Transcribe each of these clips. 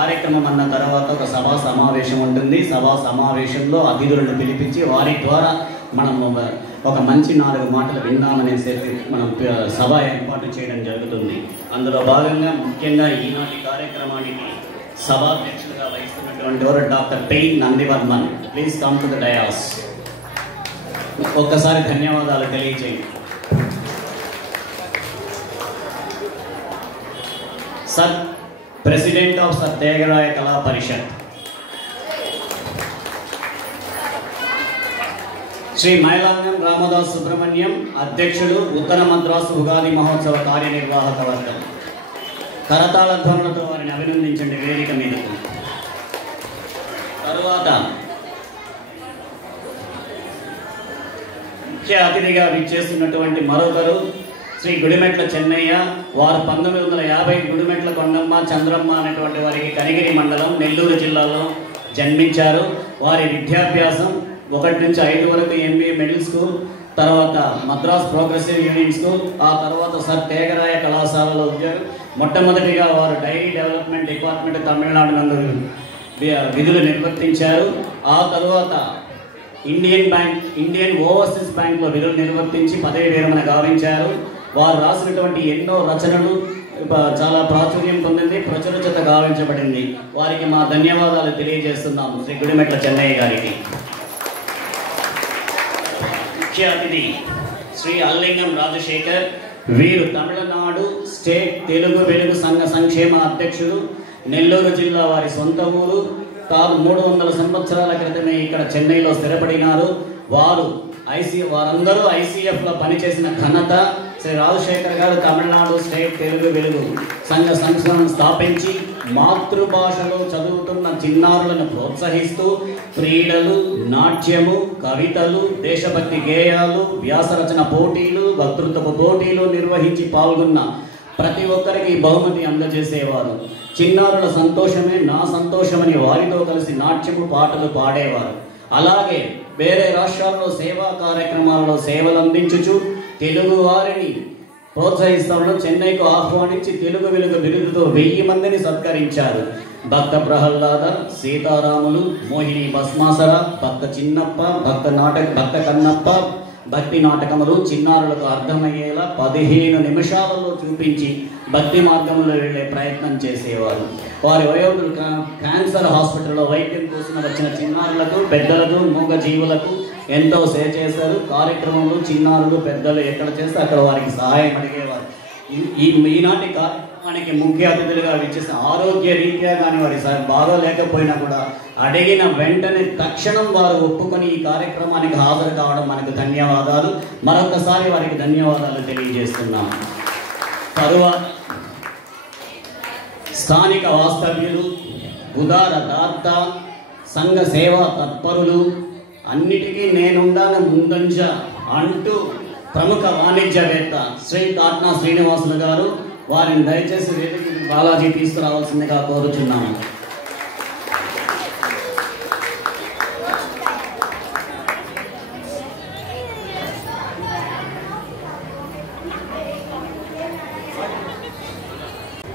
కార్యక్రమం అన్న తర్వాత ఒక సభా సమావేశం ఉంటుంది. సభా సమావేశంలో అతిథులను పిలిపించి వారి ద్వారా మనం ఒక మంచి 4 మాటలు విందామనేసి మనం సభ ఏర్పాటు చేయడం జరుగుతుంది. అందులో భాగంగా ముఖ్యంగా ఈనాటి కార్యక్రమానికి సభాధ్యక్షులుగా వహిస్తున్నటువంటి వారు డాక్టర్ పెయిన్ Nandivarman. Please come to the dais. ఒక్కసారి ధన్యవాదాలు తెలియజేయండి. ప్రెసిడెంట్ ఆఫ్ సత్యాగ్రహ కళా పరిషత్ శ్రీ మైలాంగం రామదాస్ సుబ్రహ్మణ్యం, అధ్యక్షుడు, ఉత్తర మద్రాసు ఉగాది మహోత్సవ కార్యనిర్వాహక వర్గం. కరతాళ ధ్వనులతో వారిని అభినందించండి వేదిక మీదకు. తరువాత ముఖ్య అతిథిగా విచ్చేస్తున్నటువంటి మరొకరు శ్రీ గుడిమెట్ల చెన్నయ్య. వారు 1950 గుడిమెట్ల కొండమ్మ చంద్రమ్మ అనేటువంటి వారికి కనిగిరి మండలం నెల్లూరు జిల్లాలో జన్మించారు. వారి విద్యాభ్యాసం 1 నుంచి 5 వరకు MBA మిడిల్ స్కూల్, తర్వాత మద్రాస్ ప్రోగ్రెసివ్ యూనియన్ స్కూల్, ఆ తర్వాత సర్ త్యాగరాయ కళాశాలలో ఉద్యోగం. మొట్టమొదటిగా వారు డైరీ డెవలప్మెంట్ డిపార్ట్మెంట్ తమిళనాడు నందు విధులు నిర్వర్తించారు. ఆ తరువాత ఇండియన్ ఓవర్సీస్ బ్యాంక్లో విధులు నిర్వర్తించి పదవి విరమణ గావించారు. వారు రాసినటువంటి ఎన్నో రచనలు చాలా ప్రాచుర్యం పొందింది, ప్రచురచత గావించబడింది. వారికి మా ధన్యవాదాలు తెలియజేస్తున్నాము శ్రీ గుడిమెట్ల చెన్నయ్య గారికి. ముఖ్య అతిథి శ్రీ అల్లింగం రాజశేఖర్. వీరు తమిళనాడు స్టేట్ తెలుగు వెలుగు సంఘ సంక్షేమ అధ్యక్షుడు. నెల్లూరు జిల్లా వారి సొంత ఊరు. 300 సంవత్సరాల క్రితమే ఇక్కడ చెన్నైలో స్థిరపడినారు. వారందరూ ICFలో పనిచేసిన ఘనత శ్రీ రాజశేఖర్ గారు తమిళనాడు స్టేట్ తెలుగు వెలుగు సంఘ సంస్థను స్థాపించి మాతృభాషలో చదువుతున్న చిన్నారులను ప్రోత్సహిస్తూ క్రీడలు, నాట్యము, కవితలు, దేశభక్తి గేయాలు, వ్యాసరచన పోటీలు, వక్తృత్వ పోటీలు నిర్వహించి పాల్గొన్న ప్రతి ఒక్కరికి బహుమతి అందజేసేవారు. చిన్నారుల సంతోషమే నా సంతోషమని వారితో కలిసి నాట్యము, పాటలు పాడేవారు. అలాగే వేరే రాష్ట్రాల్లో సేవా కార్యక్రమాల్లో సేవలు అందించుచు తెలుగు వారిని ప్రోత్సహిస్తామని చెన్నైకు ఆహ్వానించి తెలుగు వెలుగు బిరుదుతో 1000 మందిని సత్కరించారు. భక్త ప్రహ్లాద, సీతారాములు, మోహిని భస్మాసర, భక్త చిన్నప్ప, భక్త కన్నప్ప భక్తి నాటకములు చిన్నారులకు అర్థమయ్యేలా 15 నిమిషాలలో చూపించి భక్తి మార్గంలో వెళ్లే ప్రయత్నం చేసేవారు. వారి వయోధులు క్యాన్సర్ హాస్పిటల్లో వైద్యం కోసం వచ్చిన చిన్నారులకు, పెద్దలకు, మూగ జీవులకు ఎంతో సేవ చేశారు. కార్యక్రమంలో చిన్నారులు, పెద్దలు ఎక్కడ చేస్తే అక్కడ వారికి సహాయం అడిగేవారు. ఈనాటి కార్యక్రమానికి ముఖ్య అతిథులుగా విచ్చేసిన ఆరోగ్య రీత్యా కానీ వారి బాగోలేకపోయినా కూడా అడిగిన వెంటనే తక్షణం వారు ఒప్పుకొని ఈ కార్యక్రమానికి హాజరు కావడం మనకు ధన్యవాదాలు. మరొకసారి వారికి ధన్యవాదాలు తెలియజేస్తున్నాము. తరువాత స్థానిక వాస్తవ్యులు, ఉదార దాత, సంఘ సేవా తత్పరులు, అన్నిటికీ నేనుండాను ముందంజ అంటూ ప్రముఖ వాణిజ్యవేత్త శ్రీ కాట్నా శ్రీనివాసులు గారు. వారిని దయచేసి వేదికకి బాలాజీ తీసుకురావాల్సిందిగా కోరుచున్నాము.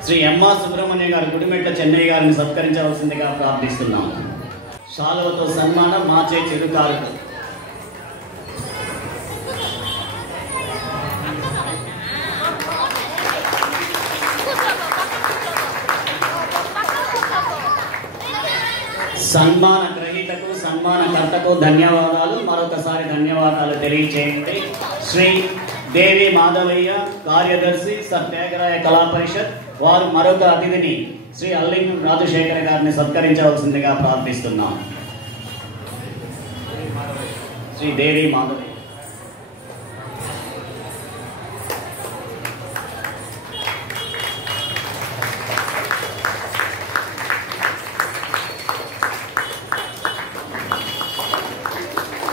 శ్రీ ఎంఆర్ సుబ్రహ్మణ్య గారు గుడిమెట్ల చెన్నయ్య గారిని సత్కరించవలసిందిగా ప్రార్థిస్తున్నాము. శాలువతో సన్మానం మాచే చిరుకారుకు. సన్మాన గ్రహీతకు, సన్మానకర్తకు ధన్యవాదాలు. మరొకసారి ధన్యవాదాలు తెలియచేయండి. శ్రీ దేవి మాధవయ్య, కార్యదర్శి సత్యాగ్రహ కళా పరిషత్. వారు మరొక అతిథిని శ్రీ అల్లింగం రాజశేఖర్ గారిని సత్కరించవలసిందిగా ప్రార్థిస్తున్నాం. శ్రీ దేవి మాధవయ్య.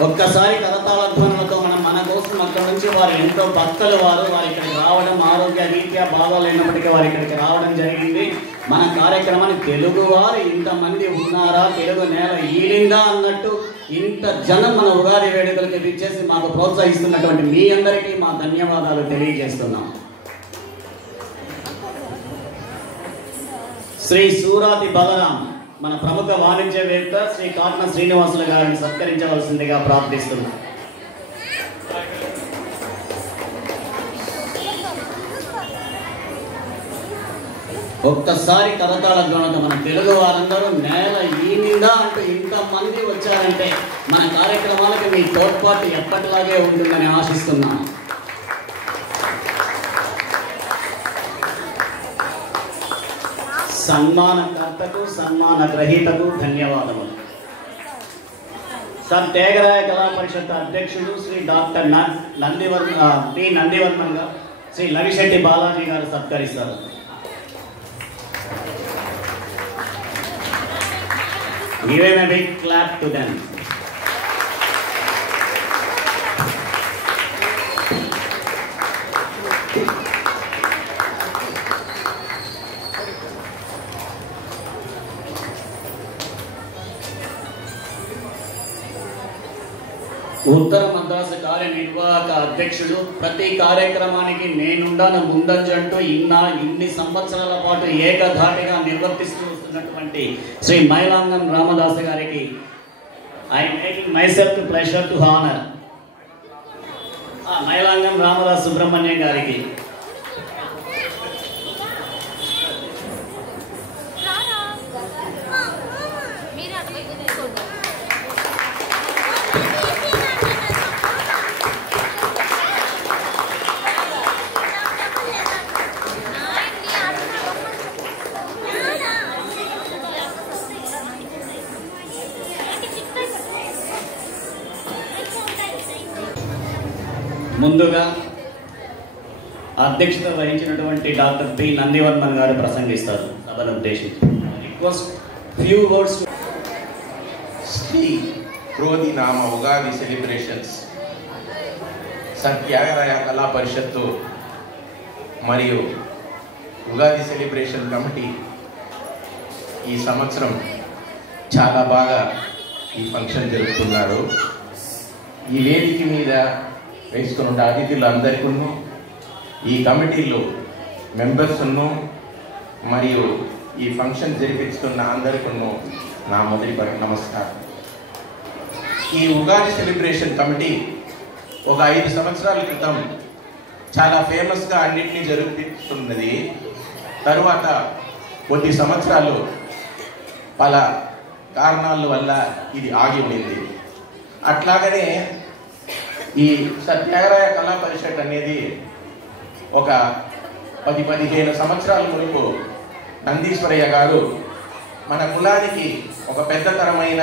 ఒక్కసారి కరతాళ ధ్వనులతో మన కోసం అక్కడ నుంచి వారు ఎంతో భక్తులు వారు ఇక్కడికి రావడం, ఆరోగ్య రీత్యా బాగోలేనప్పటికీ వారు ఇక్కడికి రావడం జరిగింది. మన కార్యక్రమాన్ని తెలుగు వారు ఇంతమంది ఉన్నారా, తెలుగు నేల ఈలిందా అన్నట్టు ఇంత జనం మన ఉగాది వేడుకలకి విచ్చేసి మాకు ప్రోత్సహిస్తున్నటువంటి మీ అందరికీ మా ధన్యవాదాలు తెలియజేస్తున్నాం. శ్రీ సూరాతి బలరాం మన ప్రముఖ వాణిజ్యవేత్త శ్రీ కాట్న శ్రీనివాసులు గారిని సత్కరించవలసిందిగా ప్రార్థిస్తున్నాం. ఒక్కసారి కరతాళ ధ్వనులతో మన తెలుగు వారందరూ నేల ఈ నిండా అంటూ ఇంతమంది వచ్చారంటే మన కార్యక్రమాలకు మీ తోడ్పాటు ఎప్పటిలాగే ఉంటుందని ఆశిస్తున్నాం. సన్మానకర్తకు సన్మాన గ్రహీతకు ధన్యవాదములు. సర్ త్యాగరాయ కళా పరిషత్ అధ్యక్షుడు శ్రీ డాక్టర్ నందివర్మన్ శ్రీ లవిశెట్టి బాలాజీ గారు సత్కరిస్తారు. Give him a big clap to them. ఉత్తర మద్రాసు కార్యనిర్వాహక అధ్యక్షుడు ప్రతి కార్యక్రమానికి నేనుండాను ముందంజంటూ ఇన్ని సంవత్సరాల పాటు ఏకధాటిగా నిర్వర్తిస్తూ వస్తున్నటువంటి శ్రీ మైలాంగం రామదాస్ గారికి I making myself pleasure to honour Mailangam Ramadas Subrahmanyam గారికి ముందుగా అధ్యక్షత వహించినటువంటి డాక్టర్ పి నందివర్మన్ గారు ప్రసంగిస్తారు. సభను ఉద్దేశించి రిక్వెస్ట్ ఫ్యూ వర్డ్స్. శ్రీ క్రోధి నామ ఉగాది సెలబ్రేషన్స్ సత్యాగ్రయ కళా పరిషత్తు మరియు ఉగాది సెలబ్రేషన్ కమిటీ ఈ సంవత్సరం చాలా బాగా ఈ ఫంక్షన్ జరుపుతున్నారు. ఈ వేదిక మీద వేసుకున్న అతిథులు అందరికీ ఈ కమిటీలో మెంబర్స్ను మరియు ఈ ఫంక్షన్ జరిపిస్తున్న అందరికీ నా మొదటి నమస్కారం. ఈ ఉగాది సెలబ్రేషన్ కమిటీ ఒక 5 సంవత్సరాల క్రితం చాలా ఫేమస్గా అన్నింటినీ జరిపిస్తున్నది. తరువాత కొద్ది సంవత్సరాలు పలు కారణాల వల్ల ఇది ఆగి ఉండింది. అట్లాగనే ఈ సత్యాగ్రయ కళా పరిషత్ అనేది ఒక 10-15 సంవత్సరాల మునుపు నందీశ్వరయ్య గారు మన కులానికి ఒక పెద్ద తరమైన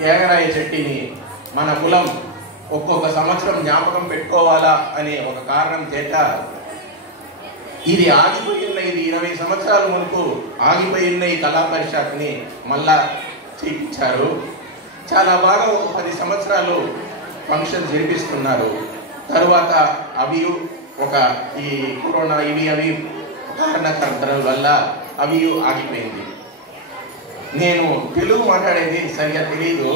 త్యాగరాయ చెట్టిని మన కులం ఒక్కొక్క సంవత్సరం జ్ఞాపకం పెట్టుకోవాలా అనే ఒక కారణం చేత ఇది ఆగిపోయిన 20 సంవత్సరాల మునుపు ఆగిపోయిన ఈ కళా పరిషత్ని మళ్ళా చేయించారు. చాలా బాగా ఒక 10 సంవత్సరాలు ఫంక్షన్ జరిపిస్తున్నారు. తరువాత అవి ఒక ఈ కరోనా అవి కారణకర్తల వల్ల అవి ఆగిపోయింది. నేను తెలుగు మాట్లాడేది సరిగా తెలియదు.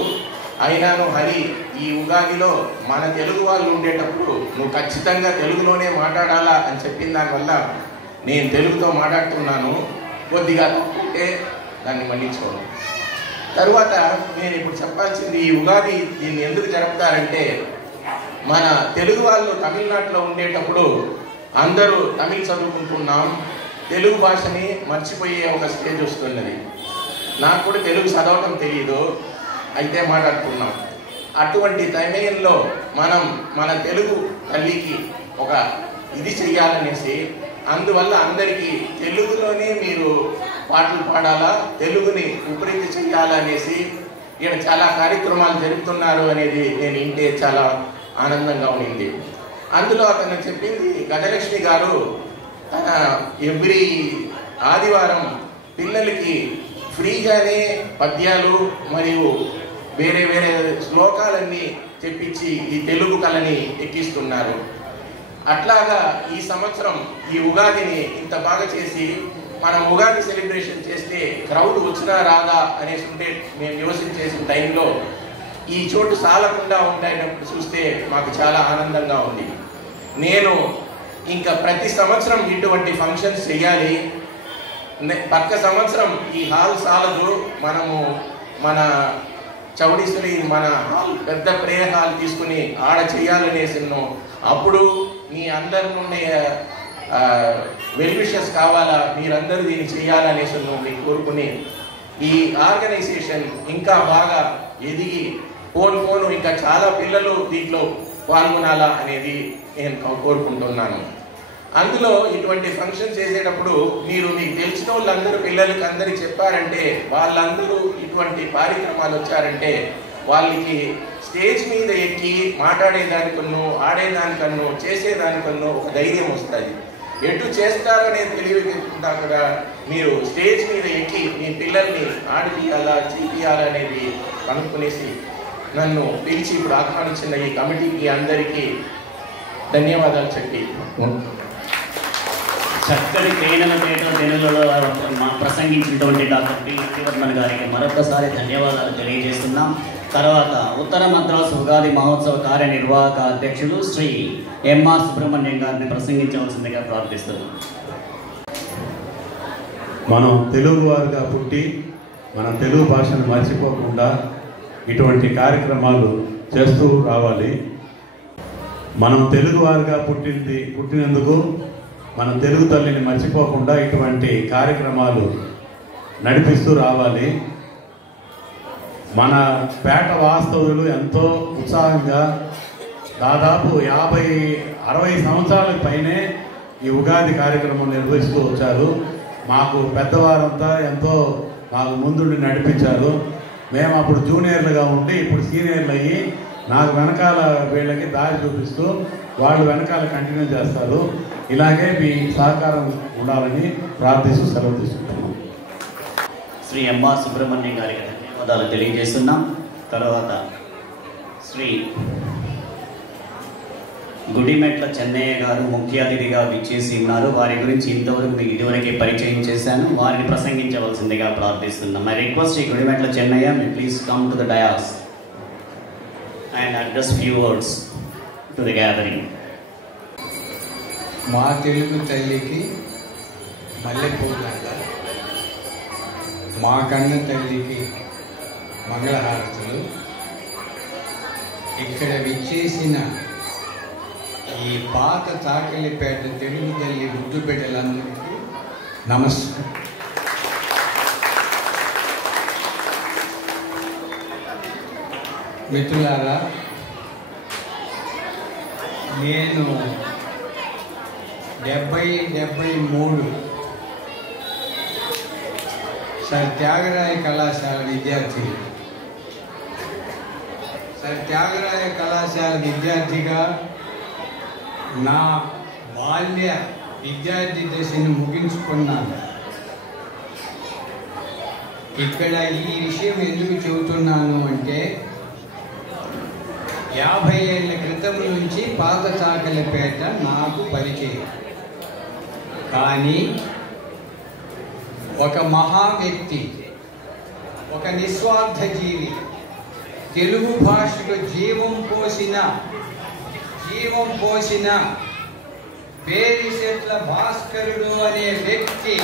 అయినాను హరి ఈ ఉగాదిలో మన తెలుగు వాళ్ళు ఉండేటప్పుడు నువ్వు ఖచ్చితంగా తెలుగులోనే మాట్లాడాలా అని చెప్పిన దానివల్ల నేను తెలుగుతో మాట్లాడుతున్నాను. కొద్దిగా తప్పుంటే దాన్ని మన్నించుకోను. తరువాత నేను ఇప్పుడు చెప్పాల్సింది ఈ ఉగాది దీన్ని ఎందుకు జరుపుతారంటే మన తెలుగు వాళ్ళు తమిళనాడులో ఉండేటప్పుడు అందరూ తమిళ్ చదువుకుంటున్నాం, తెలుగు భాషని మర్చిపోయే ఒక స్టేజ్ వస్తున్నది. నాకు కూడా తెలుగు చదవటం తెలియదు, అయితే మాట్లాడుతున్నాం. అటువంటి సమయంలో మనం మన తెలుగు తల్లికి ఒక ఇది చెయ్యాలనేసి అందువల్ల అందరికీ తెలుగులోనే మీరు పాటలు పాడాలా, తెలుగుని ఉపరీతి చెయ్యాలనేసి ఇక్కడ చాలా కార్యక్రమాలు జరుపుతున్నారు అనేది నేను వింటే చాలా ఆనందంగా ఉండింది. అందులో అతను చెప్పింది గజలక్ష్మి గారు తన ఎవ్రీ ఆదివారం పిల్లలకి ఫ్రీగానే పద్యాలు మరియు వేరే వేరే శ్లోకాలన్నీ తెప్పించి ఈ తెలుగు కళని ఎక్కిస్తున్నారు. అట్లాగా ఈ సంవత్సరం ఈ ఉగాదిని ఇంత బాగా చేసి మనం ఉగాది సెలబ్రేషన్ చేస్తే క్రౌడ్ వచ్చినా రాదా అనేసి ఉంటే మేము నివసించేసిన టైంలో ఈ చోటు సాలకుండా ఉండేటప్పుడు చూస్తే మాకు చాలా ఆనందంగా ఉంది. నేను ఇంకా ప్రతి సంవత్సరం ఇటువంటి ఫంక్షన్స్ చేయాలి. పక్క సంవత్సరం ఈ హాల్ సాలదు, మనము మన చౌడీశ్వరి మన హాల్ పెద్ద ప్రేయర్ హాల్ తీసుకుని ఆడ చేయాలనేసిన్నాం. అప్పుడు మీ అందరి నుండి వెల్ విషెస్ కావాలా, మీరందరూ దీన్ని చేయాలనేసి మీకు కోరుకుని ఈ ఆర్గనైజేషన్ ఇంకా బాగా ఎదిగి పోను ఇంకా చాలా పిల్లలు దీంట్లో పాల్గొనాలా అనేది నేను కోరుకుంటున్నాను. అందులో ఇటువంటి ఫంక్షన్ చేసేటప్పుడు మీకు తెలిసిన వాళ్ళందరూ పిల్లలకి అందరికి చెప్పారంటే, వాళ్ళందరూ ఇటువంటి కార్యక్రమాలు వచ్చారంటే వాళ్ళకి స్టేజ్ మీద ఎక్కి మాట్లాడేదానికన్నా ఆడేదానికన్నా చేసేదానికన్నా ఒక ధైర్యం వస్తుంది. ఎటు చేస్తారనేది తెలియకుండా కూడా మీరు స్టేజ్ మీద ఎక్కి మీ పిల్లల్ని ఆడిపియాలా చేపియాలా అనేది కనుక్కునేసి నన్ను పిలిచి ఇప్పుడు ఆహ్వానించిన ఈ కమిటీకి అందరికీ ధన్యవాదాలు చెప్పి చక్కటి తేనెల తెలుగులో ప్రసంగించినటువంటి డాక్టర్ టి నందివర్మన్ గారికి మరొకసారి ధన్యవాదాలు తెలియజేస్తున్నాం. తర్వాత ఉత్తర మద్రాసు ఉగాది మహోత్సవ కార్యనిర్వాహక అధ్యక్షులు శ్రీ ఎంఆర్ సుబ్రహ్మణ్యం గారిని ప్రసంగించవలసిందిగా ప్రార్థిస్తున్నాం. మనం తెలుగు వారుగా పుట్టి మన తెలుగు భాషను మర్చిపోకుండా ఇటువంటి కార్యక్రమాలు చేస్తూ రావాలి. మనం తెలుగు వారుగా పుట్టినందుకు మన తెలుగు తల్లిని మర్చిపోకుండా ఇటువంటి కార్యక్రమాలు నడిపిస్తూ రావాలి. మన పేట వాస్తవులు ఎంతో ఉత్సాహంగా దాదాపు 50-60 సంవత్సరాల పైనే ఈ ఉగాది కార్యక్రమం నిర్వహిస్తూ వచ్చారు. మాకు పెద్దవారంతా ఎంతో మాకు ముందుండి నడిపించారు. మేము అప్పుడు జూనియర్లుగా ఉండి ఇప్పుడు సీనియర్లు అయ్యి నాకు వెనకాల వీళ్ళకి దారి చూపిస్తూ వాళ్ళు వెనకాల కంటిన్యూ చేస్తారు. ఇలాగే మీ సహకారం ఉండాలని ప్రార్థిస్తూ సెలవు తీసుకుంటున్నాం. శ్రీ ఎంఆర్ సుబ్రహ్మణ్యం గారికి ధన్యవాదాలు తెలియజేస్తున్నాం. తర్వాత శ్రీ గుడిమెట్ల చెన్నయ్య గారు ముఖ్య అతిథిగా విచ్చేసి ఉన్నారు. వారి గురించి ఇంతవరకు మీకు ఇదివరకే పరిచయం చేశాను. వారిని ప్రసంగించవలసిందిగా ప్రార్థిస్తున్నాం. I request Shri Gudimetla Chennaiah, may please come to the dais and address few words to the gathering. మా తెలుగు తల్లికి మల్లెపూలంట, మా కన్న తల్లికి మంగళహారతులు. ఇక్కడ విచ్చేసిన ఈ పాత తాకిలిపేట తెలుగు తల్లి ముద్దు బిడ్డలందరికీ నమస్కారం. మిత్రులారా, నేను 73 సర్ త్యాగరాయ కళాశాల విద్యార్థి. సర్ త్యాగరాయ కళాశాల విద్యార్థిగా నా బాల్య విద్యార్థి దశను ముగించుకున్నాను. ఇక్కడ ఈ విషయం ఎందుకు చెబుతున్నాను అంటే, 50 ఏళ్ల క్రితం నుంచి పాత చాకలిపేట నాకు పరిచయం. కానీ ఒక మహా వ్యక్తి, ఒక నిస్వార్థ జీవి, తెలుగు భాషకు జీవం పోసిన పేరిశెట్ల భాస్కరుడు అనే వ్యక్తి,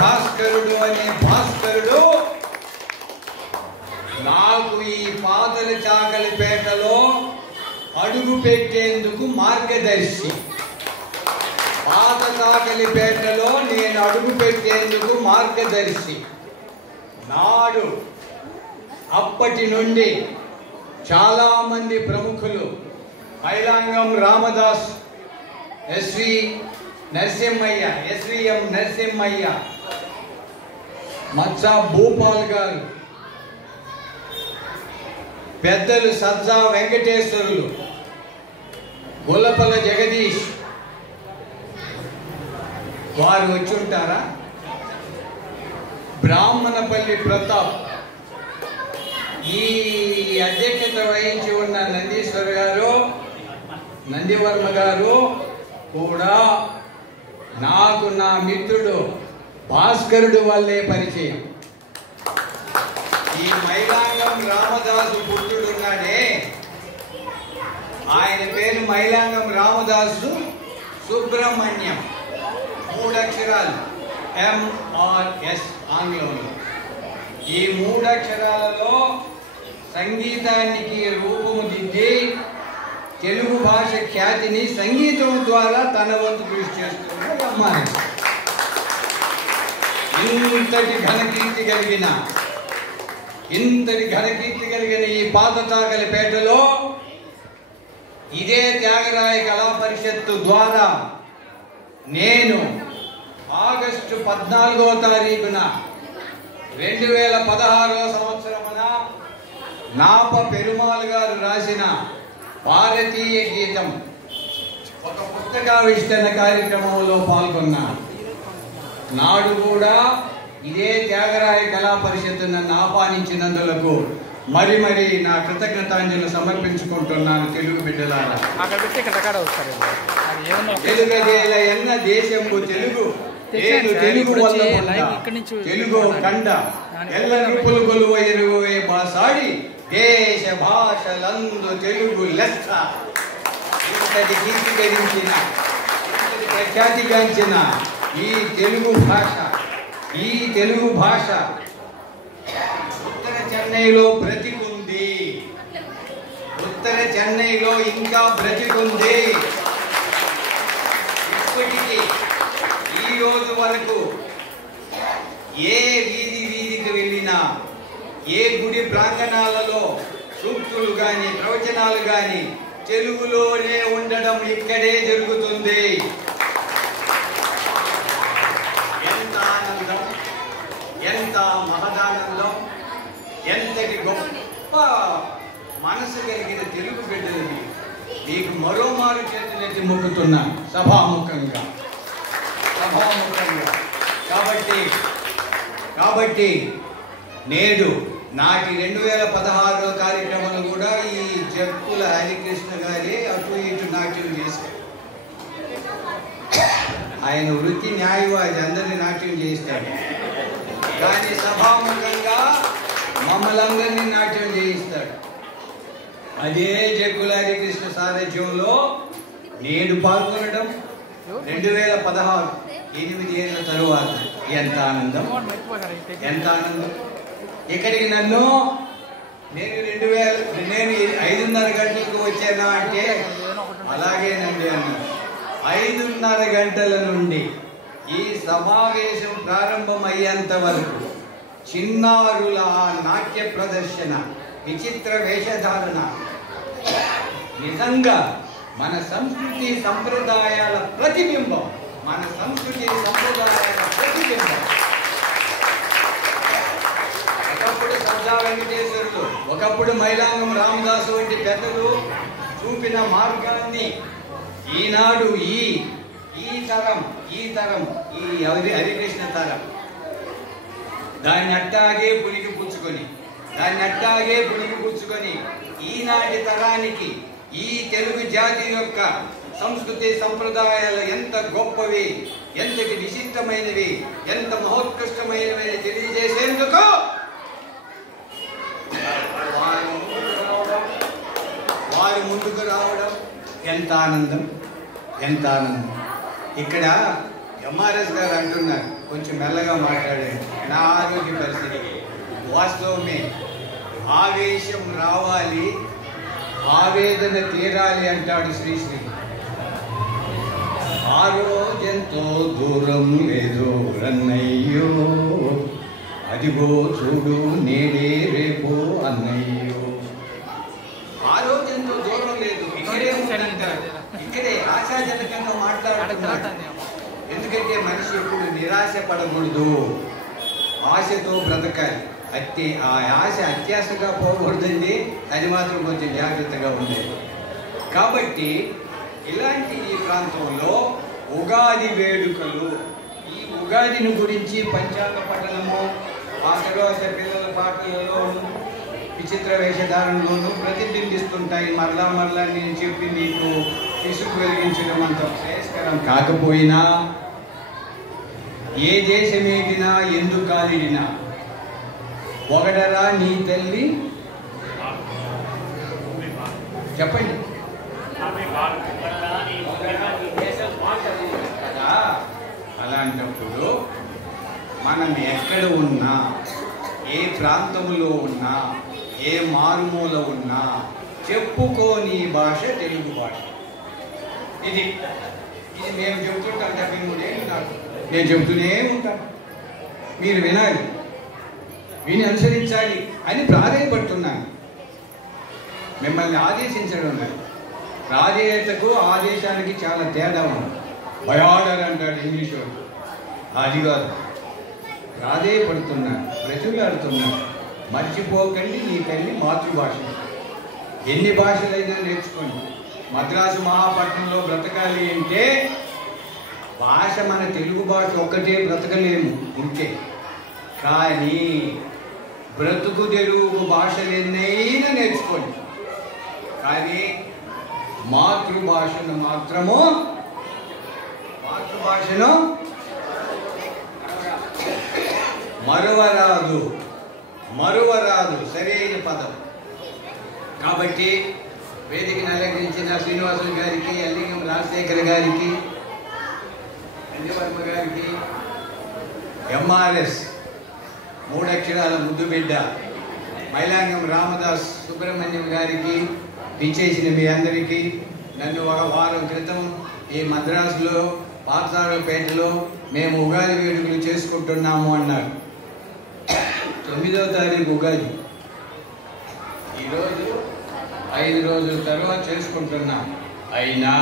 భాస్కరుడు నాకు ఈ పాతల చాకలిపేటలో అడుగు పెట్టేందుకు మార్గదర్శి. పాత చాకలిపేటలో నేను అడుగు పెట్టేందుకు మార్గదర్శి. నాడు అప్పటి నుండి చాలామంది ప్రముఖులు, మైలాంగం రామదాస్, ఎస్విఎం నరసింహయ్య, మత్సా భూపాల్ గారు, పెద్దలు సజ్జా వెంకటేశ్వరులు, గొల్లపల్ల జగదీష్ వారు వచ్చి ఉంటారా? బ్రాహ్మణపల్లి ప్రతాప్, ఈ అధ్యక్షత వహించి ఉన్న నందివర్మ గారు కూడా నాకు నా మిత్రుడు భాస్కరుడు వల్లే పరిచయం. ఈ మైలాంగం రామదాసు పుత్రుడున్నాడే, ఆయన పేరు మైలాంగం రామదాసు సుబ్రహ్మణ్యం 3 అక్షరాలు MRS ఆంగ్లంలో. ఈ 3 అక్షరాలలో సంగీతానికి రూపము దిద్ది తెలుగు భాష ఖ్యాతిని సంగీతం ద్వారా తన వంతు కృషి చేస్తున్న అమ్మాయి. ఇంతటి ఘనకీర్తి కలిగిన ఈ పాత తాకలిపేటలో ఇదే త్యాగరాయ కళా పరిషత్తు ద్వారా నేను ఆగస్టు 14వ తారీఖున 2016వ సంవత్సరమున నాప పెరుమాళ్ గారు రాసిన భారతీయ గీతం ఒక పుస్తకావిష్కరణ కార్యక్రమంలో పాల్గొన్నాను. నాడు కూడా ఇదే త్యాగరాయ కళా పరిషత్తు నన్ను ఆహ్వానించినందులకు మరి నా కృతజ్ఞతాంజలు సమర్పించుకుంటున్నాను. తెలుగు బిడ్డలారా, తెలుగదేల ఎన్న దేశంబు తెలుగు తెలుగు వల్ల తెలుగు కండ ఎల్ల నిపులు కొలువ ఎరువే బాసాడి దేశ భాషలందు తెలుగు లెక్క. ఇంతటి కీర్తిగరించిన ప్రఖ్యాతిగాంచిన ఈ తెలుగు భాష ఉత్తర చెన్నైలో బ్రతికుంది. ఉత్తర చెన్నైలో ఇంకా బ్రతికుంది. ఇప్పటికీ ఈ రోజు వరకు ఏ వీధికి వెళ్ళినా, ఏ గుడి ప్రాంగణాలలో సూక్తులు గాని ప్రవచనాలు గాని తెలుగులోనే ఉండడం ఇక్కడే జరుగుతుంది. ఎంత ఆనందం, ఎంత మహదానందం, ఎంతటి గొప్ప మనసు కలిగిన తెలుగు బిడ్డలది. మీకు మరోమారు చేతులెత్తి మొక్కుతున్నాను సభాముఖంగా. కాబట్టి నేడు నాటి 2016 కార్యక్రమంలో కూడా ఈ జక్కుల హరికృష్ణ గారి అటు ఇటు నాట్యం చేశారు. ఆయన వృత్తి న్యాయవాది, అందరినీ నాట్యం చేస్తాడు. కానీ సభాముఖంగా మమ్మల్ని అందరినీ నాట్యం చేయిస్తాడు. అదే జక్కుల హరికృష్ణ సారథ్యంలో నేడు పాల్గొనడం 2016 8 ఏళ్ళ తరువాత ఎంత ఆనందం. ఇక్కడికి నేను 5:30 గంటలకు వచ్చానా అంటే అలాగేనండి అన్నారు. 5:30 గంటల నుండి ఈ సమావేశం ప్రారంభమయ్యేంత వరకు చిన్నారుల నాట్య ప్రదర్శన, విచిత్ర వేషధారణ నిజంగా మన సంస్కృతి సంప్రదాయాల ప్రతిబింబం. ఒకప్పుడు సజ్జా వెంకటేశ్వరులు, ఒకప్పుడు మైలాంగం రామదాసు వంటి పెద్దలు చూపిన మార్గాన్ని ఈనాడు ఈ తరం ఈ హరికృష్ణ తరం దాన్ని అట్టాగే పులికి పుచ్చుకొని ఈనాటి తరానికి ఈ తెలుగు జాతి యొక్క సంస్కృతి సంప్రదాయాలు ఎంత గొప్పవి, ఎంతటి విశిష్టమైనవి, ఎంత మహోత్కృష్టమైనవి తెలియజేసేందుకు వారు ముందుకు రావడం ఎంత ఆనందం. ఇక్కడ ఎంఆర్ఎస్ గారు అంటున్నారు, కొంచెం మెల్లగా మాట్లాడారు. నా ఆరోగ్య పరిస్థితికి వాస్తవమే ఆవేశం రావాలి, ఆవేదన తీరాలి అంటాడు శ్రీశ్రీ. ఆ రోజెంతో దూరం లేదో రన్నయ్యో, అదిగో చూడు నేడే రేపో అన్నయ్యో. ఆ రోజెంతో దూరం లేదు, ఇక్కడే ఆశాజనకంగా మాట్లాడుతున్నాడు. ఎందుకంటే మనిషి ఎప్పుడు నిరాశ పడకూడదు, ఆశతో బ్రతకాలి. ఆ ఆశ అత్యాశగా పోకూడదండి, అది మాత్రం కొంచెం జాగ్రత్తగా ఉండేది. కాబట్టి ఇలాంటి ఈ ప్రాంతంలో ఉగాది వేడుకలు, ఈ ఉగాదిని గురించి పంచాంగ పఠనము, ఆ తర్వాత పిల్లల పాటలలోను విచిత్ర వేషధారణలోనూ ప్రతిబింబిస్తుంటాయి. మరలా నేను చెప్పి మీకు విసుగు కలిగించడం అంత శ్రేయస్కరం కాకపోయినా, ఏ దేశమేగినా ఎందుకు కాలిడినా ఒకడరా నీ తల్లి చెప్పండి. అలాంటప్పుడు మనం ఎక్కడ ఉన్నా, ఏ ప్రాంతంలో ఉన్నా, ఏ మారుమూల ఉన్నా చెప్పుకోని భాష తెలుగు భాష. ఇది మేము చెబుతుంటాం. 73 ఏళ్ళు నాకు, నేను చెబుతూనే ఉంటాను. మీరు వినాలి, విని అనుసరించాలి అని ప్రాధాన్యపడుతున్నాను. మిమ్మల్ని ఆదేశించడం లేదు. ప్రాధేయతకు ఆదేశానికి చాలా తేడా ఉంది. బయాడర్ అంటాడు ఇంగ్లీష్ వాడు, అది కాదు. ప్రాధేయపడుతున్నాను, బ్రతులాడుతున్నాను. మర్చిపోకండి నీ తల్లి మాతృభాష. ఎన్ని భాషలైనా నేర్చుకోండి. మద్రాసు మహాపట్నంలో బ్రతకాలి అంటే భాష మన తెలుగు భాష ఒక్కటే బ్రతకలేము ఉంటే. కానీ బ్రతుకు తెలుగు భాషలు ఎన్నైనా నేర్చుకోండి. కానీ మాతృభాషను మరువరాదు సరైన పదం. కాబట్టి వేదికను అలంకరించిన శ్రీనివాసులు గారికి, అల్లింగం రాజశేఖర్ గారికి, అంజవర్మ గారికి, ఎంఆర్ఎస్ 3 అక్షరాల ముద్దు బిడ్డ మైలాంగం రామదాస్ సుబ్రహ్మణ్యం గారికి, పిచ్చేసిన మీ అందరికీ, నన్ను ఒక వారం క్రితం ఈ మద్రాసులో పాతాళపేటలో మేము ఉగాది వేడుకలు చేసుకుంటున్నాము అన్నారు. 9వ తారీఖు ఉగాది. ఈరోజు 5 రోజుల తర్వాత చేసుకుంటున్నాం. అయినా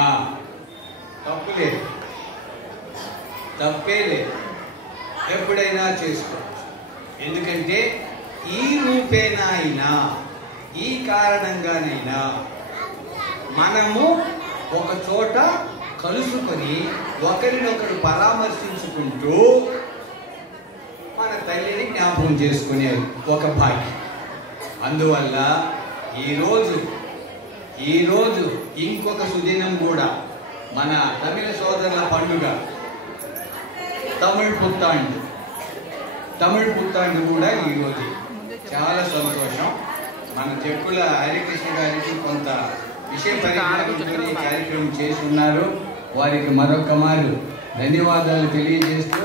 తప్పే లేదు. ఎప్పుడైనా చేసుకోవచ్చు. ఎందుకంటే ఈ రూపేనా అయినా, ఈ కారణంగానైనా మనము ఒక చోట కలుసుకొని ఒకరినొకరు పరామర్శించుకుంటూ మన తల్లిని జ్ఞాపకం చేసుకునే ఒక భాగ్యం. అందువల్ల ఈరోజు ఇంకొక సుదినం కూడా మన తమిళ సోదరుల పండుగ తమిళ్ పుత్తాండు కూడా ఈరోజు. చాలా సంతోషం. మన చెక్కుల హరికృష్ణ గారికి కొంత విషయ పరిజ్ఞానంతో ఈ కార్యక్రమం చేస్తున్నారు. వారికి మరొక మారు ధన్యవాదాలు తెలియజేస్తూ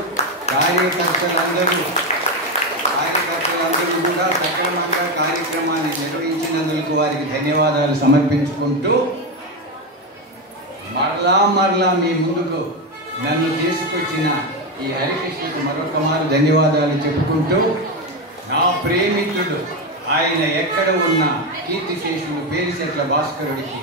కార్యకర్తలందరూ కూడా సక్రమంగా కార్యక్రమాన్ని నిర్వహించినందుకు వారికి ధన్యవాదాలు సమర్పించుకుంటూ మరలా మీ ముందుకు నన్ను తీసుకొచ్చిన ఈ హరికృష్ణకు మరొక మారు ధన్యవాదాలు చెప్పుకుంటూ, నా ప్రేమికుడు ఆయన ఎక్కడ ఉన్న కీర్తిశేషుడు పేరిశెట్ల భాస్కరుడికి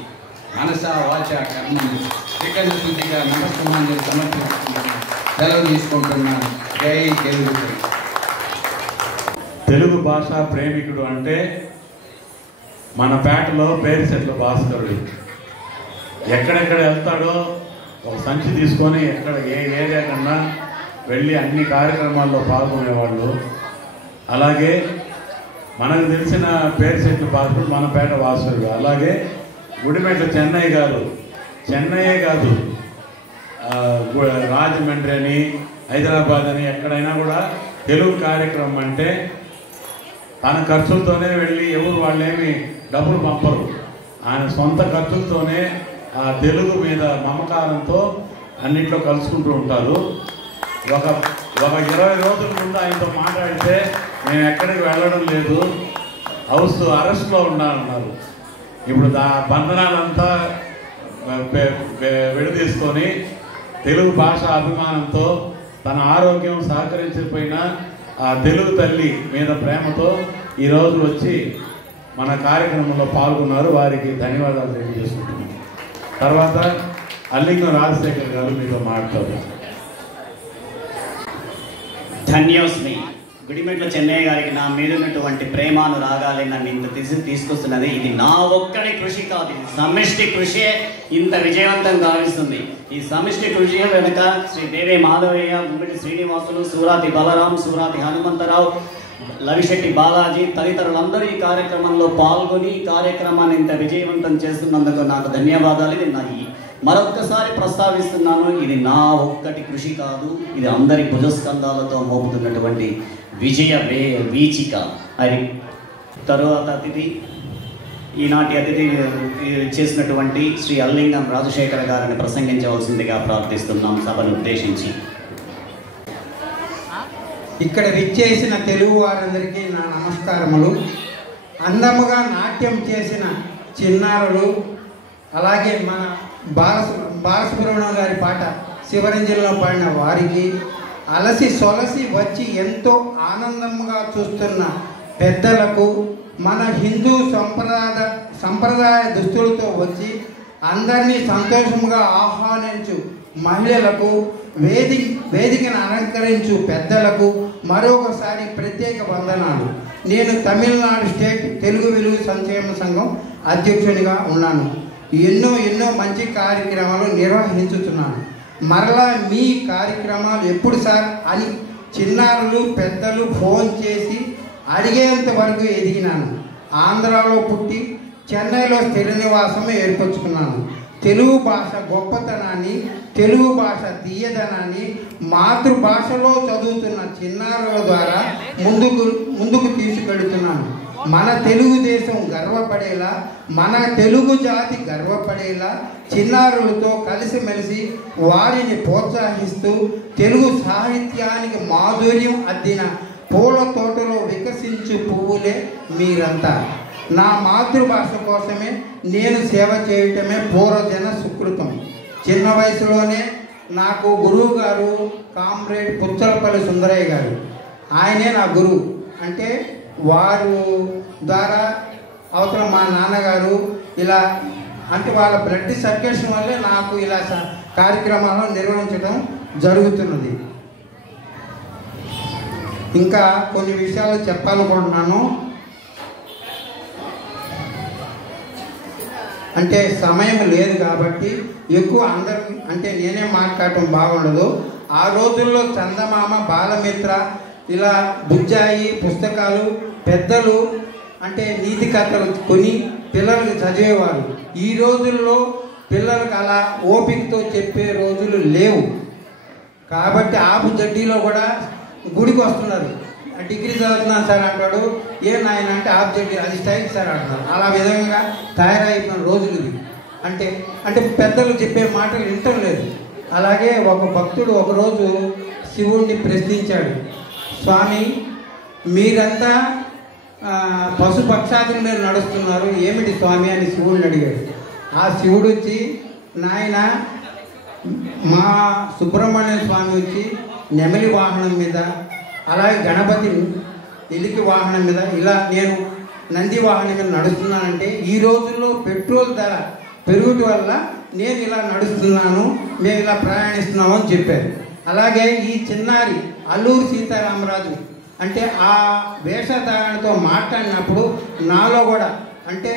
మనసా వాచ కర్మను శ్రీకరణ శుద్ధిగా నమస్కారాన్ని సమర్పిస్తున్నాను. సెలవు తీసుకుంటున్నాను. జై తెలుగు. తెలుగు భాష ప్రేమికుడు అంటే మన పేటలో పేరిశెట్ల భాస్కరుడు. ఎక్కడెక్కడ వెళ్తాడో ఒక సంచి తీసుకొని ఎక్కడ ఏ ఏరియా కన్నా వెళ్ళి అన్ని కార్యక్రమాల్లో పాల్గొనేవాళ్ళు. అలాగే మనకు తెలిసిన పేరిశెట్ల భాస్కరుడు మన పేట వాసుడు. అలాగే గుడిమెట్ల చెన్నయ్య గారు, చెన్నయ్యే కాదు రాజమండ్రి అని, హైదరాబాద్ అని ఎక్కడైనా కూడా తెలుగు కార్యక్రమం అంటే తన ఖర్చులతోనే వెళ్ళి, ఎవరు వాళ్ళేమి డబ్బులు పంపరు, ఆయన సొంత ఖర్చులతోనే ఆ తెలుగు మీద మమకారంతో అన్నింటిలో కలుసుకుంటూ ఉంటారు. ఒక 20 రోజుల ముందు ఆయనతో మాట్లాడితే నేను ఎక్కడికి వెళ్ళడం లేదు, అరెస్ట్లో ఉన్నానన్నారు. ఇప్పుడు బంధనాలంతా విడదీసుకొని తెలుగు భాష అభిమానంతో తన ఆరోగ్యం సహకరించకపోయినా ఆ తెలుగు తల్లి మీద ప్రేమతో ఈరోజు వచ్చి మన కార్యక్రమంలో పాల్గొన్నారు. వారికి ధన్యవాదాలు తెలియజేసుకుంటున్నాను. తర్వాత అల్లింగం రాజశేఖర్ గారు మీతో మాట్లాడతారు. ధన్యోస్మి. గుడిమెట్ల చెన్నయ్య గారికి నా మీద ఉన్నటువంటి ప్రేమానురాగాలే నన్ను ఇంత తీసుకొస్తున్నది. ఇది నా ఒక్కడి కృషి కాదు, ఇది సమిష్టి కృషి ఇంత విజయవంతం గావిస్తుంది. ఈ సమిష్టి కృషి వెనుక శ్రీ దేవి మాధవయ్య, గుమ్మిడి శ్రీనివాసులు, సూరాతి బలరాం, సూరాతి హనుమంతరావు, లవిశెట్టి బాలాజీ తదితరులందరూ ఈ కార్యక్రమంలో పాల్గొని ఈ కార్యక్రమాన్ని ఇంత విజయవంతం చేస్తున్నందుకు నాకు ధన్యవాదాలు. ఇది నా మరొక్కసారి ప్రస్తావిస్తున్నాను, ఇది నా ఒక్కటి కృషి కాదు, ఇది అందరి భుజస్కంధాలతో మోపుతున్నటువంటి విజయ వీచిక. అది తరువాత అతిథి, ఈనాటి అతిథి చేసినటువంటి శ్రీ అల్లింగం రాజశేఖర్ గారిని ప్రసంగించవలసిందిగా ప్రార్థిస్తున్నాం సభను ఉద్దేశించి. ఇక్కడ విచ్చేసిన తెలుగు వారందరికీ నా నమస్కారములు. అందముగా నాట్యం చేసిన చిన్నారులు, అలాగే మన బాలసుబ్రహ్మణ్యం గారి పాట శివరంజన్లో పాడిన వారికి, అలసి సొలసి వచ్చి ఎంతో ఆనందంగా చూస్తున్న పెద్దలకు, మన హిందూ సంప్రదాయ దుస్తులతో వచ్చి అందరినీ సంతోషంగా ఆహ్వానించు మహిళలకు, వేదికను అలంకరించు పెద్దలకు మరొకసారి ప్రత్యేక వందనాలు. నేను తమిళనాడు స్టేట్ తెలుగు వెలుగు సంక్షేమ సంఘం అధ్యక్షునిగా ఉన్నాను. ఎన్నో మంచి కార్యక్రమాలు నిర్వహించుతున్నాను. మరలా మీ కార్యక్రమాలు ఎప్పుడు సార్ అని చిన్నారులు పెద్దలు ఫోన్ చేసి అడిగేంత వరకు ఎదిగినాను. ఆంధ్రాలో పుట్టి చెన్నైలో స్థిర నివాసమే ఏర్పరచుకున్నాను. తెలుగు భాష గొప్పతనాన్ని, తెలుగు భాష తీయదనాన్ని మాతృభాషలో చదువుతున్న చిన్నారుల ద్వారా ముందుకు తీసుకెళ్తున్నాను. మన తెలుగుదేశం గర్వపడేలా, మన తెలుగు జాతి గర్వపడేలా చిన్నారులతో కలిసిమెలిసి వారిని ప్రోత్సహిస్తూ తెలుగు సాహిత్యానికి మాధుర్యం అద్దిన పూల తోటలో వికసించు పువ్వులే మీరంతా. నా మాతృభాష కోసమే నేను సేవ చేయటమే పూర్వజన సుకృతం. చిన్న వయసులోనే నాకు గురువు గారు కామ్రేడ్ పుచ్చలపల్లి సుందరయ్య గారు, ఆయనే నా గురువు. అంటే వారు ద్వారా అవతల మా నాన్నగారు ఇలా, అంటే వాళ్ళ బ్లడ్ సర్క్యులేషన్ వల్లే నాకు ఇలా కార్యక్రమాలను నిర్వహించడం జరుగుతున్నది. ఇంకా కొన్ని విషయాలు చెప్పాలనుకుంటున్నాను. అంటే సమయం లేదు కాబట్టి ఎక్కువ అందరు అంటే నేనే మాట్లాడటం బాగుండదు. ఆ రోజుల్లో చందమామ, బాలమిత్ర, ఇలా బుజ్జాయి పుస్తకాలు పెద్దలు అంటే నీతి కథలు కొని పిల్లలకు చదివేవారు. ఈ రోజుల్లో పిల్లలకు అలా ఓపికతో చెప్పే రోజులు లేవు. కాబట్టి ఆపు జడ్డీలో కూడా గుడికి వస్తున్నారు. డిగ్రీ చదువుతున్నాను సార్ అంటాడు, ఏ నాయన అంటే ఆపు జడ్డీ అది స్టైల్ సార్ అంటున్నారు. అలా విధంగా తయారైపోయిన రోజులు ఇవి. అంటే పెద్దలు చెప్పే మాటలు వింటం లేదు. అలాగే ఒక భక్తుడు ఒకరోజు శివుణ్ణి ప్రశ్నించాడు, స్వామి మీరంతా పశుపక్షాదుల మీద నడుస్తున్నారు, ఏమిటి స్వామి అని శివుడిని అడిగాడు. ఆ శివుడు వచ్చి, నాయన మా సుబ్రహ్మణ్య స్వామి వచ్చి నెమలి వాహనం మీద, అలాగే గణపతి ఎలికి వాహనం మీద, ఇలా నేను నంది వాహనం మీద నడుస్తున్నానంటే ఈ రోజుల్లో పెట్రోల్ ధర పెరుగుట వల్ల నేను ఇలా నడుస్తున్నాను, మేము ఇలా ప్రయాణిస్తున్నాము అని చెప్పారు. అలాగే ఈ చిన్నారి అల్లూరి సీతారామరాజు అంటే ఆ వేషధారణతో మాట్లాడినప్పుడు నాలో కూడా అంటే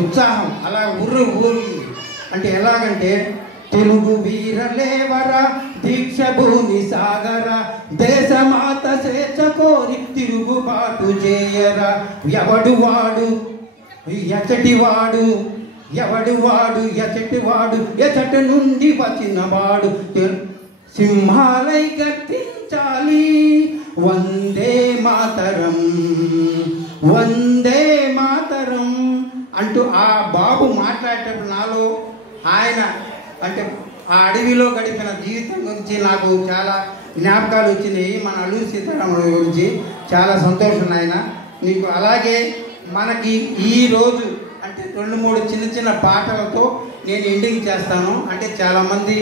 ఉత్సాహం అలా ఊరి అంటే ఎలాగంటే, తెలుగు వీరలేవరా దీక్ష భూమి సాగరా, దేశమాత స్వేచ్ఛ కోరి తిరుగుబాటు చేయరా, ఎవడు వాడు ఎచటివాడు, ఎవడు వాడు ఎచటివాడు, ఎచటి నుండి వచ్చినవాడు, సింహాలై గర్తించాలి, వందే మాతరం వందే మాతరం అంటూ ఆ బాబు మాట్లాడేటప్పుడు నాలో ఆయన అంటే ఆ అడవిలో గడిపిన జీవితం గురించి నాకు చాలా జ్ఞాపకాలు వచ్చినాయి. మన అల్లూరి సీతారామరాజు గురించి చాలా సంతోషం ఆయన నీకు. అలాగే మనకి ఈరోజు అంటే 2-3 చిన్న పాటలతో నేను ఎండింగ్ చేస్తాను. అంటే చాలామంది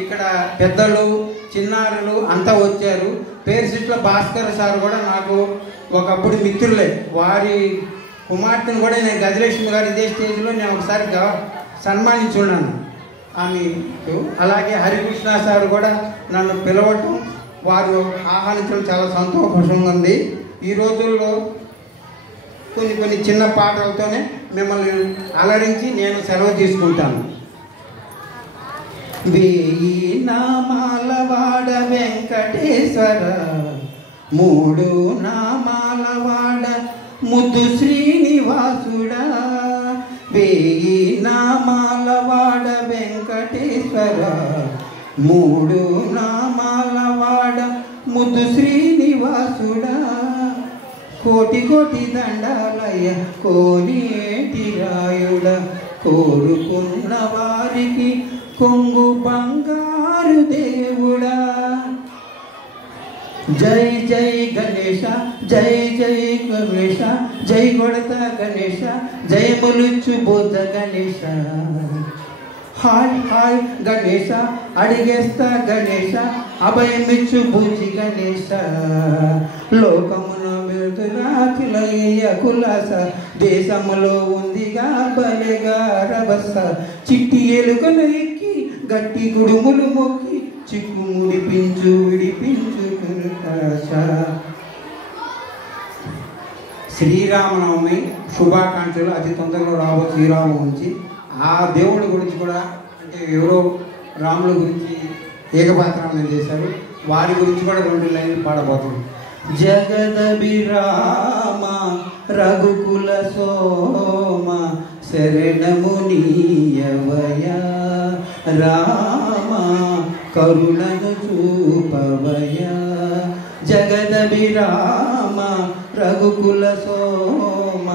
ఇక్కడ పెద్దలు చిన్నారులు అంతా వచ్చారు. పేరుసిట్ల భాస్కర్ సార్ కూడా నాకు ఒకప్పుడు మిత్రులే. వారి కుమార్తెను కూడా నేను గజలక్ష్మి గారు ఇదే స్టేజ్లో నేను ఒకసారి సన్మానించున్నాను ఆమె. అలాగే హరికృష్ణ సార్ కూడా నన్ను పిలవటం, వారు ఆహ్వానించడం చాలా సంతోషంగా ఉంది. ఈ రోజుల్లో కొన్ని చిన్న పాటలతోనే మిమ్మల్ని అలరించి నేను సెలవు తీసుకుంటాను. వేయి నామాల వాడ వెంకటేశ్వర, 3 నామాల వాడ ముద్దు శ్రీనివాసుడా, వేయి నామాల వాడ వెంకటేశ్వర, 3 నామాల వాడ ముద్దు శ్రీనివాసుడా, కోటి కోటి దండాలయ కోనేటి రాయుడ, కోరుకున్న వారికి కొంగు బంగారు దేవుడా. జై జై గణేశ జై జై గణేశ జై కొడత గణేశ జై ములుచు బోధ గణేశ హాయ్ హాయ్ గణేశ అడిగేస్తా గణేశ అభయమిచ్చు బుజ్జి గణేశ లోకమున మిరుతురాతిలయ్య కులాస దేశములో ఉందిగా బలిగా రభస చిట్టి ఎలుకను ఎక్కి గట్టి గుడుములు మొక్కి చిక్కు ముడిపించు విడిపించు కురుకాశ. శ్రీరామనవమి శుభాకాంక్షలు. అతి తొందరలో రాబో శ్రీరామ గురించి ఆ దేవుడి గురించి కూడా అంటే ఎవరో రాముల గురించి ఏకపాత్రాన్ని చేశారు, వారి గురించి కూడా 2 లైన్లు పాడబోతుంది. జగదభిరామ రఘుకుల సోమ శరణము నీయవయ రామ కరుణను చూపవయ. జగదభిరామ రఘుకుల సోమ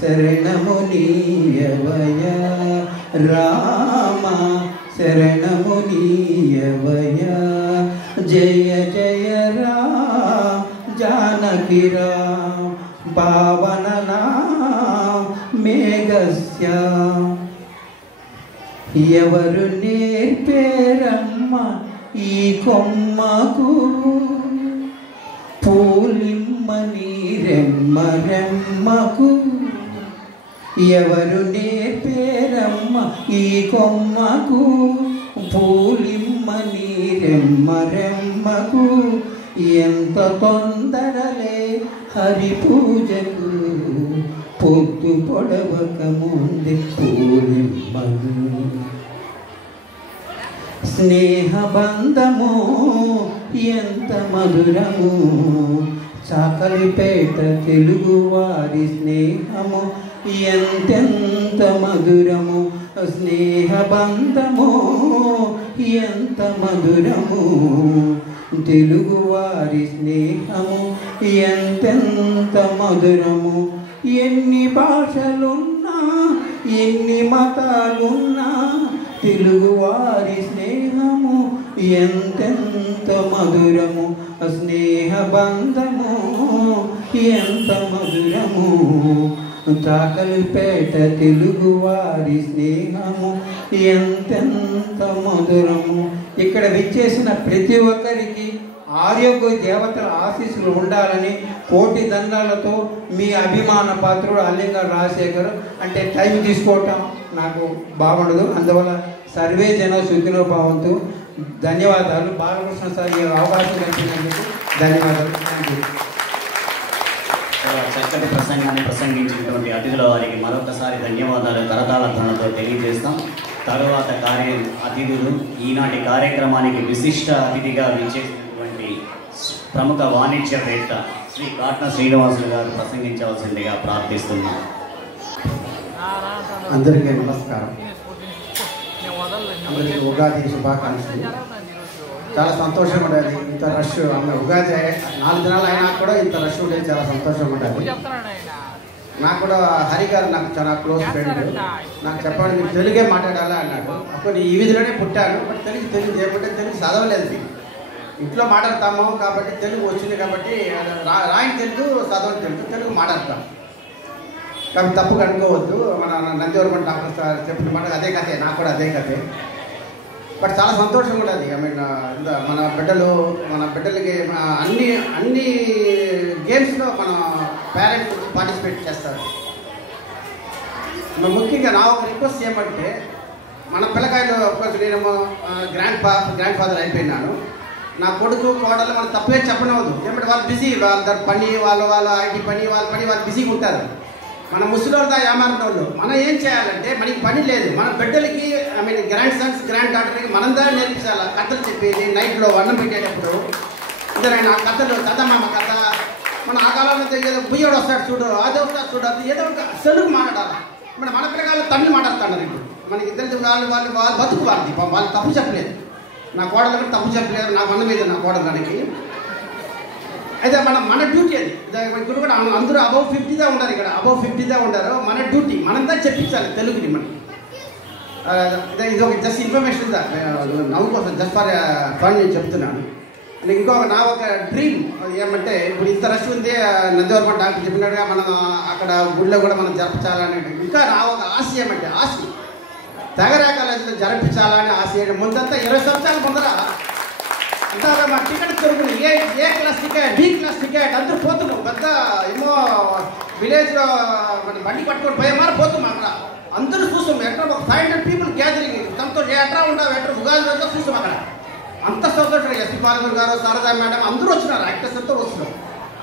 శరణము నీయవయ రామ శరణము నీయవయ. జయ జయ రామ జానకి రామ పావన మేఘస్య. ఎవరు నేర్పేరమ్మ ఈ కొమ్మకు పూలిమ్మని రెమ్మ రెమ్మకు. ఎవరు నేర్పేరమ్మ ఈ కొమ్మకు పూలిమ్మని రెమ్మ రెమ్మకు. ఎంత తొందరలే హరి పూజకు పొద్దు పొడవక ముందు పూలిమ్మను. స్నేహబంధము ఎంత మధురము చాకలిపేట తెలుగు వారి స్నేహము ఎంతెంత మధురము. స్నేహబంధము ఎంత మధురము తెలుగు వారి స్నేహము ఎంతెంత మధురము. ఎన్ని భాషలున్నా ఎన్ని మతాలున్నా తెలుగు వారి స్నేహము ఎంతెంత మధురము. స్నేహబంధము ఎంత మధురము చాకలిపేట తెలుగు వారి స్నేహము ఎంతెంత మధురము. ఇక్కడ విచ్చేసిన ప్రతి ఒక్కరికి ఆరోగ్య దేవతల ఆశీస్సులు ఉండాలని కోటి దండాలతో మీ అభిమాన పాత్రుడు అల్లింగ రాజశేఖర్. అంటే టైం తీసుకోవటం నాకు బాగుండదు, అందువల్ల సర్వే జన సుఖినో భవంతు. ధన్యవాదాలు. బాలకృష్ణ సార్ ఈ అవకాశం కల్పించినందుకు ధన్యవాదాలు. Thank you. చక్కటి ప్రసంగాన్ని ప్రసంగించినటువంటి అతిథుల వారికి మరొకసారి ధన్యవాదాలు కరతాళ ధ్వనులతో తెలియజేస్తాం. తరువాత అతిథులు ఈనాటి కార్యక్రమానికి విశిష్ట అతిథిగా విచ్చేసినటువంటి ప్రముఖ వాణిజ్యవేత్త శ్రీ కాట్న శ్రీనివాసులు గారు ప్రసంగించవలసిందిగా ప్రార్థిస్తున్నాం. అందరికీ నమస్కారం. అందరికీ ఉగాది శుభాకాంక్షలు. చాలా సంతోషంగా ఉండేది. ఇంత రష్ ఉగాది 4 దినాలు అయినా కూడా ఇంత రష్ ఉండేది, చాలా సంతోషంగా ఉండేది. నాకు కూడా హరి గారు నాకు చాలా క్లోజ్ ఫ్రెండ్. నాకు చెప్పండి మీరు తెలుగే మాట్లాడాలా అన్నాడు. అప్పుడు ఈ విధిలోనే పుట్టాను, బట్ తెలుగు చేయకుంటే తెలుగు చదవలేదు. ఇంట్లో మాట్లాడతాము కాబట్టి తెలుగు వచ్చింది కాబట్టి రాయని తెలుగు చదవని తెలుగు మాట్లాడతాం కాబట్టి తప్పుగా అనుకోవద్దు. మన నందివరం డాక్టర్ సార్ చెప్పిన మాట అదే కథే, నాకు కూడా అదే కథే. బట్ చాలా సంతోషంగా ఉంటుంది. ఐ మీన్ మన బిడ్డలకి అన్ని గేమ్స్లో మన పేరెంట్స్ పార్టిసిపేట్ చేస్తారు. ముఖ్యంగా నా ఒక రిక్వెస్ట్ ఏమంటే మన పిల్లకాయలు నేనేమో గ్రాండ్ ఫాదర్ అయిపోయినాను. నా కొడుకు కోడలు మనం తప్పే చెప్పనవద్దు. ఏమంటే వాళ్ళు బిజీ, వాళ్ళ పని వాళ్ళ ఐటీ పని వాళ్ళు బిజీగా ఉంటారు. మన ముసలిదా ఏమారిన వాళ్ళు మనం ఏం చేయాలంటే మనకి పని లేదు, మన బిడ్డలకి I mean grand sons grand డాటర్కి మనం దాన్ని నేర్పించాలి. కథలు చెప్పేది నైట్లో అన్నం పెట్టేటప్పుడు ఇద్దరైనా కథలు చదమామ కథ. మన ఆ కాలంలో ఏదో బుయ్యోడు వస్తాడు చూడు, అది వస్తాడు చూడు, అది ఏదో తెలుగు మాట్లాడాలి. మన పిల్లకాయలు తమిళ మాట్లాడుతున్నారు. ఇప్పుడు మనకి ఇద్దరు వాళ్ళు బతుకు వాళ్ళది, వాళ్ళు తప్పు చెప్పలేదు. నా కోడలు తప్పు చెప్పలేదు, నా మన మీద నా కోడలకి. అయితే మన డ్యూటీ అది. ఇప్పుడు కూడా అందరూ అబౌవ్ 50దా ఉంటారు, ఇక్కడ అబౌవ్ 50దా ఉంటారు. మన డ్యూటీ మనంతా చెప్పించాలి తెలుగుని. మనం ఇది ఒక జస్ట్ ఇన్ఫర్మేషన్ నవ్వు కోసం జస్ట్ ఫర్ ఫన్ నేను చెప్తున్నాను. ఇంకొక నా ఒక డ్రీమ్ ఏమంటే ఇప్పుడు ఇంత రష్ ఉంది, నందివర్మ డాక్టర్ చెప్పినట్టుగా మనం అక్కడ గుడిలో కూడా మనం జరపచాలనేది ఇంకా నా ఒక ఆశయం అంటే తెగరా కాలేజీలో జరిపించాలని ఆశయం. ముందంతా 20 సంవత్సరాల ముందర అంతా మా టికెట్ దొరుకుతుంది, A class ticket, B class ticket అందరూ పోతున్నాం. పెద్ద ఏమో విలేజ్లో బండి పట్టుకొని పోయేమారు పోతున్నాం. అక్కడ అందరూ చూస్తాం, ఎక్కడ ఒక 500 పీపుల్ గ్యాదరింగ్ సంతోషం ఎట్లా ఉండవు, ఎట్లా ఉగాది రోజు చూస్తాం. అక్కడ అంత సంతోషం. ఎస్పీ పాల్గొని గారు, శారదా మేడం అందరూ వచ్చినారు, యాక్టర్స్ అంతా వస్తున్నారు.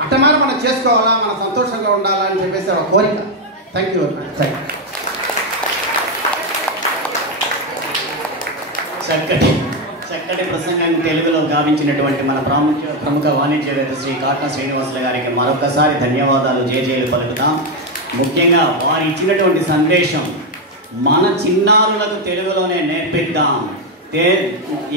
అట్టమారి మనం చేసుకోవాలా, మనం సంతోషంగా ఉండాలా అని చెప్పేసి ఒక కోరిక. Thank you very much. చక్కటి ప్రసంగం తెలుగులో గావించినటువంటి మన ప్రముఖ వాణిజ్యవేత్త శ్రీ కాట్న శ్రీనివాసులు గారికి మరొకసారి ధన్యవాదాలు, జేజేలు పలుకుతాం. ముఖ్యంగా వారు ఇచ్చినటువంటి సందేశం మన చిన్నారులకు తెలుగులోనే నేర్పిద్దాం.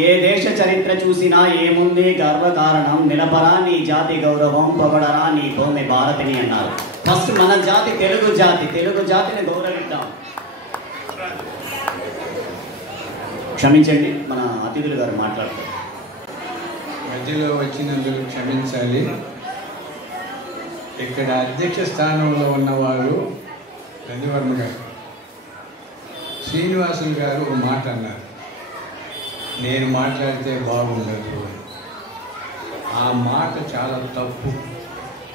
ఏ దేశ చరిత్ర చూసినా ఏముంది గర్వకారణం, నిలబరా నీ జాతి గౌరవం, పొగడరా నీ భూమి భారతిని అన్నారు. ఫస్ట్ మన జాతి తెలుగు జాతిని గౌరవిద్దాం. క్షమించండి, మన అతిథులు గారు మాట్లాడతారు. మధ్యలో వచ్చినందుకు క్షమించాలి. ఇక్కడ అధ్యక్ష స్థానంలో ఉన్నవారు నందివర్మ గారు, శ్రీనివాసులు గారు ఒక మాట అన్నారు, నేను మాట్లాడితే బాగుండదు. ఆ మాట చాలా తప్పు.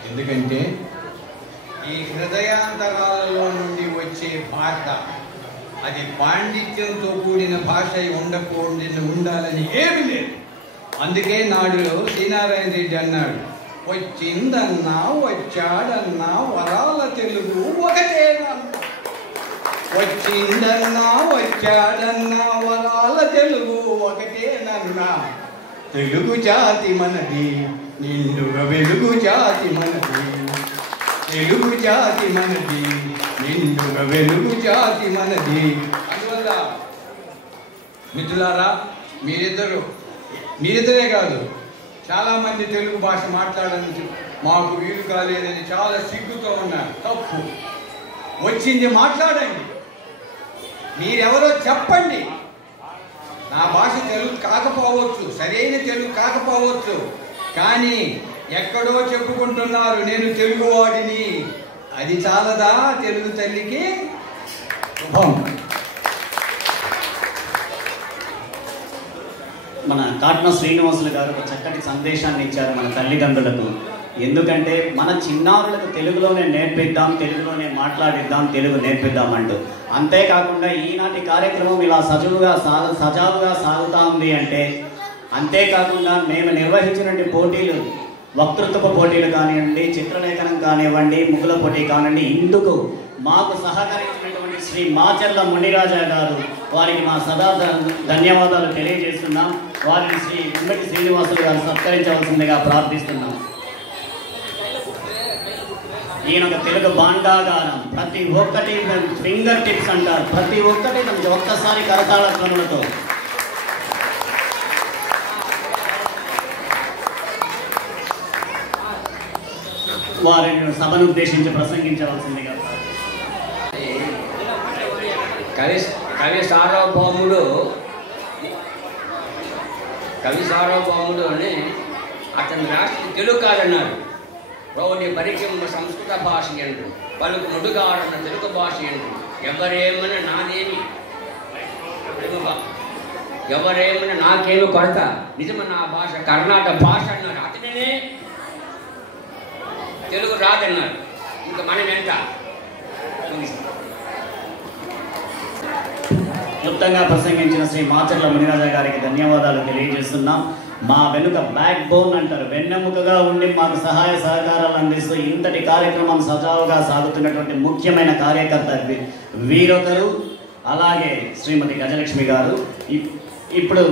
ఎందుకంటే ఈ హృదయాంతరాలలో నుండి వచ్చే భాష అది పాండిత్యంతో కూడిన భాష ఉండాలని ఏమి లేదు. అందుకే నాడు శ్రీనారాయణ రెడ్డి అన్నాడు, వచ్చిందన్నా వచ్చాడన్నా వరాల తెలుగు ఒకటేనా. వచ్చిందన్నా వచ్చాడన్నా వరాల తెలుగు ఒకటేనన్నా. తెలుగు జాతి మనది, నిండుగా వెలుగు జాతి మనది. తెలుగు జాతి మనది, నిండుగా వెలుగు జాతి మనది. అందువల్ల మిత్రులారా, మీరిద్దరే కాదు, చాలామంది తెలుగు భాష మాట్లాడని మాకు వీలు కాలేదని చాలా సిగ్గుతో ఉన్నారు. తప్పు. వచ్చింది మాట్లాడండి, మీరెవరో చెప్పండి. నా భాష తెలుగు కాకపోవచ్చు, సరైన తెలుగు కాకపోవచ్చు, కానీ ఎక్కడో చెప్పుకుంటున్నారు నేను తెలుగువాడిని. అది చాలదా తెలుగు తల్లికి? శుభం. మన కాట్న శ్రీనివాసులు గారు ఒక చక్కటి సందేశాన్ని ఇచ్చారు మన తల్లిదండ్రులకు. ఎందుకంటే మన చిన్నారులకు తెలుగులోనే నేర్పిద్దాం, తెలుగులోనే మాట్లాడిద్దాం, తెలుగు నేర్పిద్దాం అంటూ. అంతేకాకుండా ఈనాటి కార్యక్రమం ఇలా సజావుగా సాగుతూ ఉంది అంటే, అంతేకాకుండా మేము నిర్వహించినటువంటి పోటీలు, వక్తృత్వ పోటీలు కానివ్వండి, చిత్రలేఖనం కానివ్వండి, ముగ్గుల పోటీ కానివ్వండి, ఇందుకు మాకు సహకరించినటువంటి శ్రీ మాచర్ల మునిరాజా గారు, వారికి మా సదా ధన్యవాదాలు తెలియజేస్తున్నాం. వారిని శ్రీ వెంకటి శ్రీనివాసులు గారు సత్కరించవలసిందిగా ప్రార్థిస్తున్నాం. ఈయన ఒక తెలుగు భాండాగారం, ప్రతి ఒక్కటి ఫింగర్ టిప్స్ అంటారు, ప్రతి ఒక్కటి ఒక్కసారి కరతాళ ధ్వనులతో వారిని సభను ఉద్దేశించి ప్రసంగించవలసిందిగా. కవి సార్వభౌముడు అని అతని రాష్ట్ర తెలుగు కాదన్నాడు. ప్రౌఢి పరిచయం సంస్కృత భాష ఎండు, పలుకు నుడుగారన్న తెలుగు భాష ఎండు. ఎవరేమని నాదేమి ఎవరేమని నాకేమి కొరత, నిజమ నా భాష కర్ణాటక భాష అన్నాడు. అతనే తెలుగు రాదన్నాడు. ఇంకా మనం ఎంత క్లుప్తంగా ప్రసంగించిన శ్రీ మాచర్ల మునిరాజా గారికి ధన్యవాదాలు తెలియజేస్తున్నాం. మా వెనుక బ్యాక్ బోన్ అంటారు, వెన్నెముకగా ఉండి మాకు సహాయ సహకారాలు అందిస్తూ ఇంతటి కార్యక్రమం సజావుగా సాగుతున్నటువంటి ముఖ్యమైన కార్యకర్త వీరొకరు. అలాగే శ్రీమతి గజలక్ష్మి గారు. ఇప్పుడు